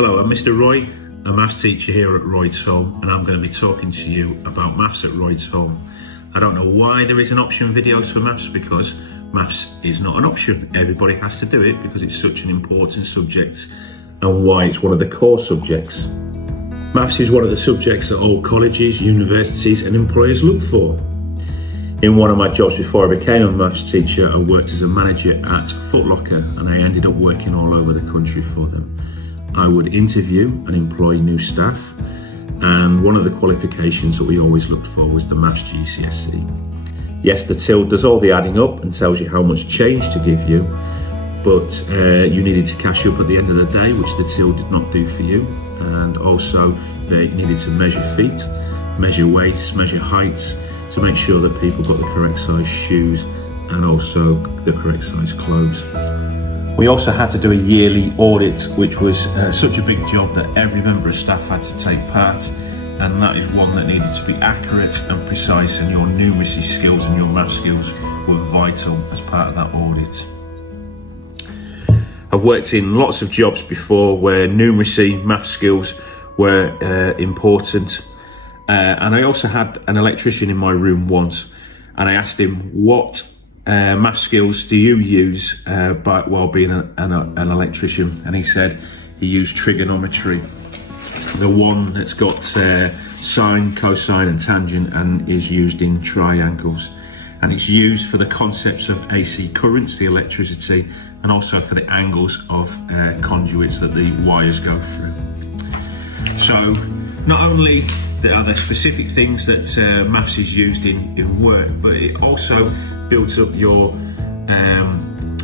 Hello, I'm Mr. Roy, a maths teacher here at Royd's Home, and I'm going to be talking to you about maths at Royd's Home. I don't know why there is an option videos for maths, because maths is not an option. Everybody has to do it because it's such an important subject and why it's one of the core subjects. Maths is one of the subjects that all colleges, universities and employers look for. In one of my jobs before I became a maths teacher, I worked as a manager at Foot Locker, and I ended up working all over the country for them. I would interview and employ new staff, and one of the qualifications that we always looked for was the Maths GCSE. Yes, the till does all the adding up and tells you how much change to give you, but you needed to cash up at the end of the day, which the till did not do for you. And also they needed to measure feet, measure waists, measure heights, to make sure that people got the correct size shoes and also the correct size clothes. We also had to do a yearly audit, which was such a big job that every member of staff had to take part, and that is one that needed to be accurate and precise, and your numeracy skills and your math skills were vital as part of that audit. I've worked in lots of jobs before where numeracy, math skills were important, and I also had an electrician in my room once, and I asked him, what math skills do you use while being an electrician? And he said he used trigonometry, the one that's got sine, cosine and tangent, and is used in triangles. And it's used for the concepts of AC currents, the electricity, and also for the angles of conduits that the wires go through. So not only are there specific things that maths is used in work, but it also builds up your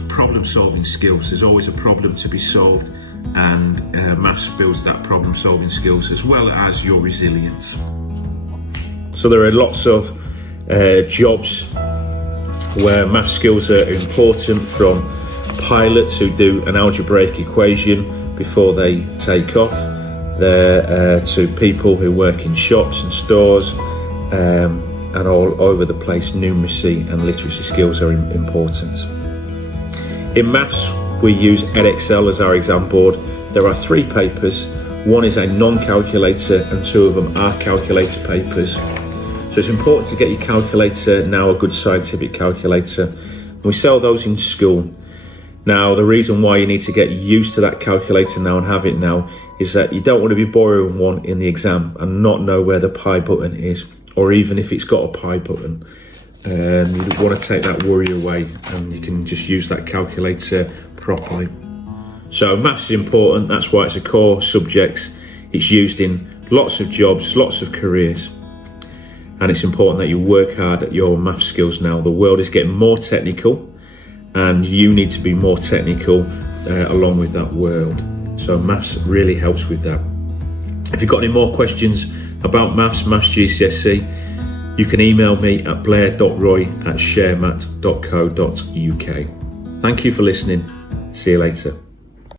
problem solving skills. There's always a problem to be solved, and maths builds that problem solving skills as well as your resilience. So there are lots of jobs where math skills are important, from pilots who do an algebraic equation before they take off, to people who work in shops and stores, and all over the place. Numeracy and literacy skills are important. In maths, we use Edexcel as our exam board. There are 3 papers. One is a non-calculator and 2 of them are calculator papers. So it's important to get your calculator now, a good scientific calculator. We sell those in school. Now, the reason why you need to get used to that calculator now and have it now is that you don't want to be borrowing one in the exam and not know where the pi button is, or even if it's got a pi button. You want to take that worry away, and you can just use that calculator properly. So maths is important. That's why it's a core subject. It's used in lots of jobs, lots of careers. And it's important that you work hard at your math skills now. The world is getting more technical, and you need to be more technical along with that world. So maths really helps with that. If you've got any more questions about maths GCSE, you can email me at blair.roy@sharemat.co.uk. Thank you for listening. See you later.